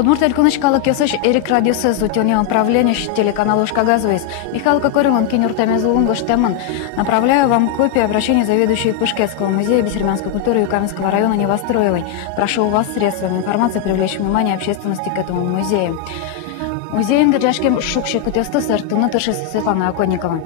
Удмурт Элькунышкалык Йосыш Эрик радиосы зутёне управления телеканала Ушкагазуис. Михаил Кокорилан Кинюртамезулун Гоштеман. Направляю вам копию обращения заведующей Пышкетского музея бессермянской культуры Юкаменского района Невостроевой. Прошу у вас средствами информации привлечь внимание общественности к этому музею. Музей Ингаджашкем Шукши Кутёсты Сартуна Тышис Светлана Оконникова.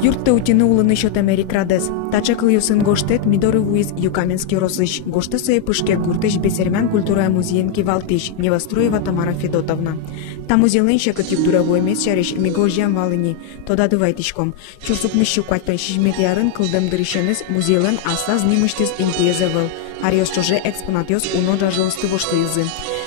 Юртте утины улыны счет Америк Радес. Тачек льюсын гоштет мидоры вуиз Юкаменский розыщ. Гоштесе пышке гуртыш бессермян культура музеенки Валтыш. Невостроева Тамара Федотовна. Там музейлен шекат юбдуровой месчариш мигожьям валыни. Тода дывайтишком. Чурсук мыщу кваттан шижметиарын кылдым дырышеныз музейлен асла знимыштыз интиезевел. Ариос чоже экспонатиос уно жажылысты вошлыызы.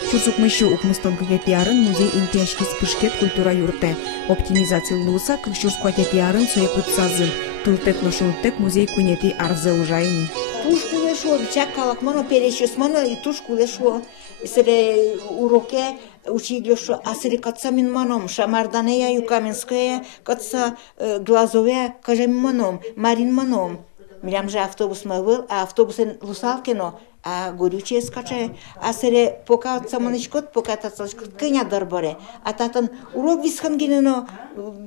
Чурсук мыщу укмыстон кыгетиарын музей интиашкис пышкет культура юрте. Оптимизация луса кышчурс кватетиарын соепутсазы. Тултек лошунтек музей кунети арзе ужайни. Тушку лешло, чакалак мано перещус мано и тушку лешло. Сре уроке учили, что асри кацамин маном, Шамарданея Юкаменская, каца Глазовая, кажем маном, Марин маном. Милям же автобус был, а автобус Лусалкино, а горючее скаче, а сре пока самоничкот, пока тацаличкот, кыня дарбаре. А татан урок висхангинено,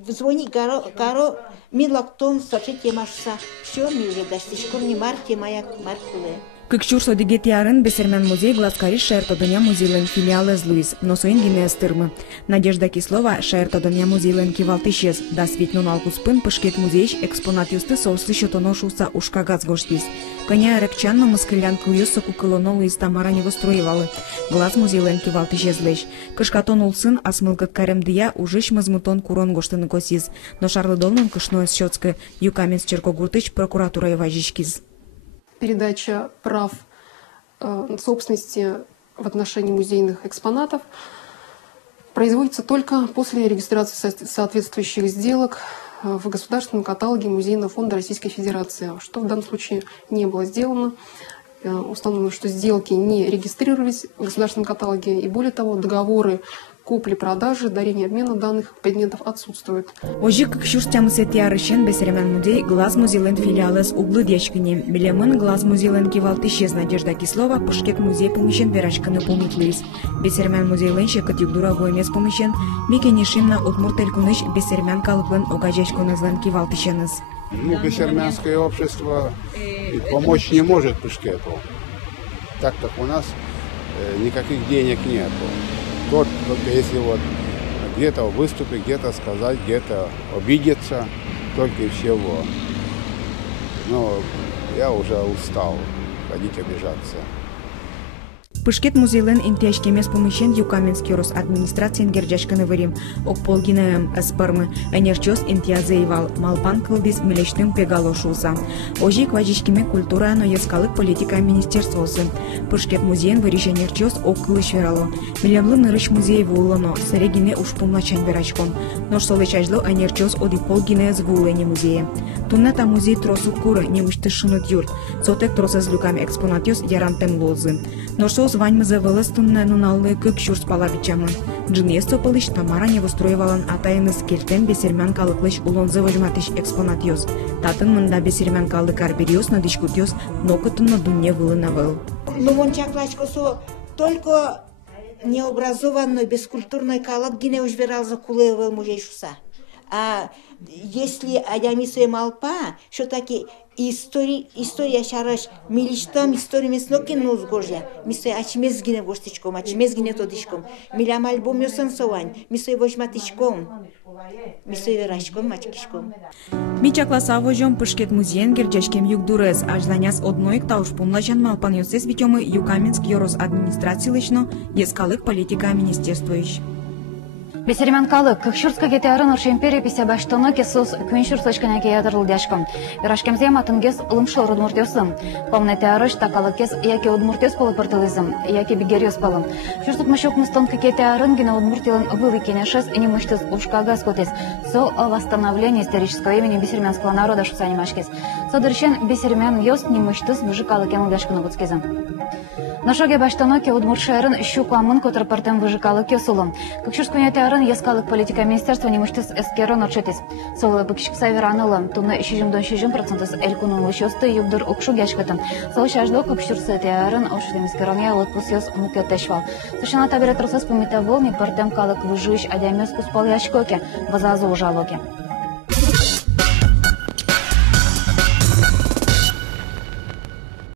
звони каро, милактон, сочи темашса, все, ми уже достичком не марки, моя маркуле. Кыкчурс одигетиарын бессермян музей глазкариш Шаертодоня музейлен филиалы злуис, носоин гинеастырмы. Надежда Кислова Шаертодоня музейлен кивалтышез, да светнун алкуспын пышкет музейш экспонат юсты соусы щотоношуса ушкагаз гоштис. Коня рекчанно москалян куюса кукылонолу из Тамара Невостроевалы. Глаз музейлен кивалтышез леш. Кышкатон улсын асмылкат каремдия ужиш мазмутон курон гоштыны косиз. Но шарлыдолнун кышное счетское Юкаменс Черкогуртыч прокуратура еважишкиз. Передача прав собственности в отношении музейных экспонатов производится только после регистрации соответствующих сделок в Государственном каталоге Музейного фонда Российской Федерации, что в данном случае не было сделано. Установлено, что сделки не регистрировались в Государственном каталоге, и более того, договоры купли-продажи, дарения обмена данных предметов отсутствуют. Ожик кшурстям сетиарышен бессермян музей глаз музейлен филиалес углы дечкине. Билемын глаз музейлен кивалтышез Надежда Кислова пышкет музей помещен верашканы помытлыйс. Бессермян музейлен шекат югдура воймес помещен, микенешимна Удмурт Элькуныш бессермян калыклен огажечконызлен кивалтышеныз. Бессермянское общество помочь не может пышкету, так как у нас никаких денег нету. Только если вот где-то выступить, где-то сказать, где-то обидеться, только и всего. Но я уже устал ходить обижаться. Пышкет музейлен интиашкемес помещен Юкаменский рос администрациян герджашканы варим. Окполгинаем эспармы энерчос интиазеевал малпан кылдис милештым пегалошуза. Ожи кважишкиме культура но ескалык политика министерствосы. Пышкет музейн вариш энерчос окылыш верало. Милемлы нырыш музей вулано, сарегине ушпумлачан верачком. Нож солечажло энерчос одиполгине звулени музея. Туннета музей тросу куры немышты шынут юрт. Сотек тросаз люками экспонатиос ярантем лозы. Нож вань мазавелас тунна нуналлы кык шурс палавичамы. Джинесто палыш Тамара Невостроевалан атайыныз келтен бессермян калыклыш улонзы вожматыш экспонатиос. Татын мында бессермян калык арбериос на дишкутиос, нокотын на дунне вылынавел. Ну вон чаклачкосо только необразованный, бескультурный калык гине ужверал за кулевел мужейшуса. А если аямисуем алпа, что таки история шараш милиштам история меснокен нозгожя мисой ачмезгине гоштичком ачмезгине тодичком милям альбом ёсан совань мисой вожматичком мисой верашком мачкишком Мичакла савожом пышкет музеен герджашкем югдурез ажланяс одноик тауш помлажан малпан ёсес витёмы Юкаменск ёрос администрации лично ескалык политика министерствующ. Бессермян калык, кыкшурска гетеарын оршен перепися баштоно кесус күншурсочканаке ядырыл дяшком. Верашкемзем атынгес лымшор удмуртёсым. Помнете арыш такалы кес яке удмуртёс полы пыртылызым, яке бигерёс полым. Шурсук мышок мыстон кекетеарын гина удмуртилын вылы кенешес и не мыштыз ушкагас котес. Со о восстановлении исторического имени бессермянского народа шусанимашкес. Содыршен бесермен йост немыштыс выжикалы кемылгашканы буцкезам. Нашоге баштаноке удмуршерын щукламын котропартем выжикалы кесулым. Кокшурскунятярын яскалык политика министерства немыштыс эскерон отчетис. Солы быкшик саверанылым. Туны 6,6% элькунун вышёсты югдыр укшу гешкатым. Сол шаждо кокшурсы тярын обшутемискерония лотпусёс мукетешвал. Сушана табиретросас помитавол не партем калык выжуиш адямес куспал яшкоке. Базазу ужалоке.